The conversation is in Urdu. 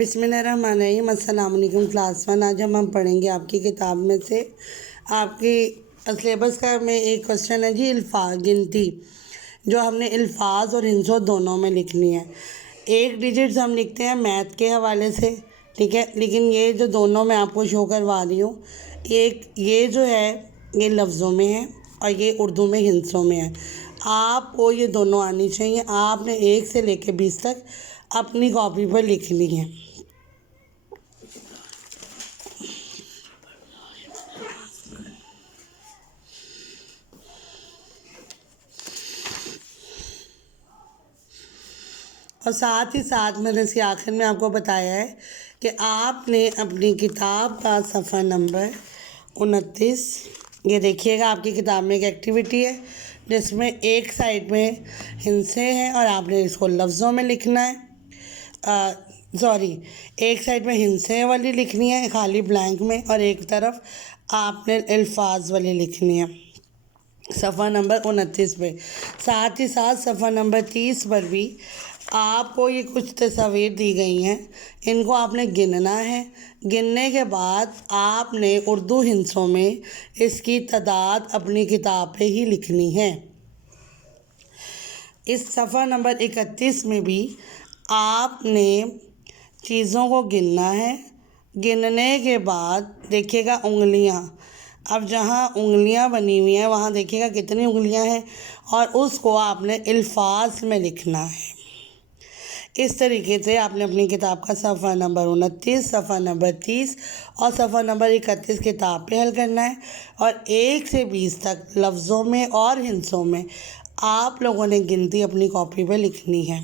بسم اللہ الرحمن الرحیم۔ السلام علیکم کلاس 1۔ آج ہم پڑھیں گے آپ کی کتاب میں سے آپ کی سلیبس کا میں ایک کوشچن ہے جی، الفاظ گنتی، جو ہم نے الفاظ اور ہندسوں دونوں میں لکھنی ہے۔ ایک ڈیجٹس ہم لکھتے ہیں میتھ کے حوالے سے، ٹھیک ہے، لیکن یہ جو دونوں میں آپ کو شو کروا رہی ہوں، یہ جو ہے یہ لفظوں میں ہے اور یہ اردو میں ہندسوں میں ہے۔ آپ کو یہ دونوں آنی چاہیے۔ آپ نے 1 سے لے کے 20 تک اپنی کاپی پر لکھنی ہے۔ اور ساتھ ہی ساتھ میں نے اس کے آخر میں آپ کو بتایا ہے کہ آپ نے اپنی کتاب کا صفحہ نمبر 29، یہ دیکھیے گا، آپ کی کتاب میں ایک ایکٹیویٹی ہے جس میں ایک سائڈ میں ہندسے ہیں اور آپ نے اس کو لفظوں میں لکھنا ہے۔ ایک سائڈ میں ہندسے والی لکھنی ہے خالی بلینک میں، اور ایک طرف آپ نے الفاظ والی لکھنی ہے صفحہ نمبر 29 پہ۔ ساتھ ہی ساتھ صفحہ نمبر 30 پر بھی آپ کو یہ کچھ تصاویر دی گئی ہیں، ان کو آپ نے گننا ہے۔ گننے کے بعد آپ نے اردو ہندسوں میں اس کی تعداد اپنی کتاب پہ ہی لکھنی ہے۔ اس صفحہ نمبر 31 میں بھی آپ نے چیزوں کو گننا ہے۔ گننے کے بعد دیکھیے گا انگلیاں، اب جہاں انگلیاں بنی ہوئی ہیں وہاں دیکھیے گا کتنی انگلیاں ہیں، اور اس کو آپ نے الفاظ میں لکھنا ہے۔ اس طریقے سے آپ نے اپنی کتاب کا صفحہ نمبر 29، صفحہ نمبر 30 اور صفحہ نمبر 31 کتاب پہ حل کرنا ہے، اور 1 سے 20 تک لفظوں میں اور ہندسوں میں آپ لوگوں نے گنتی اپنی کاپی پہ لکھنی ہے۔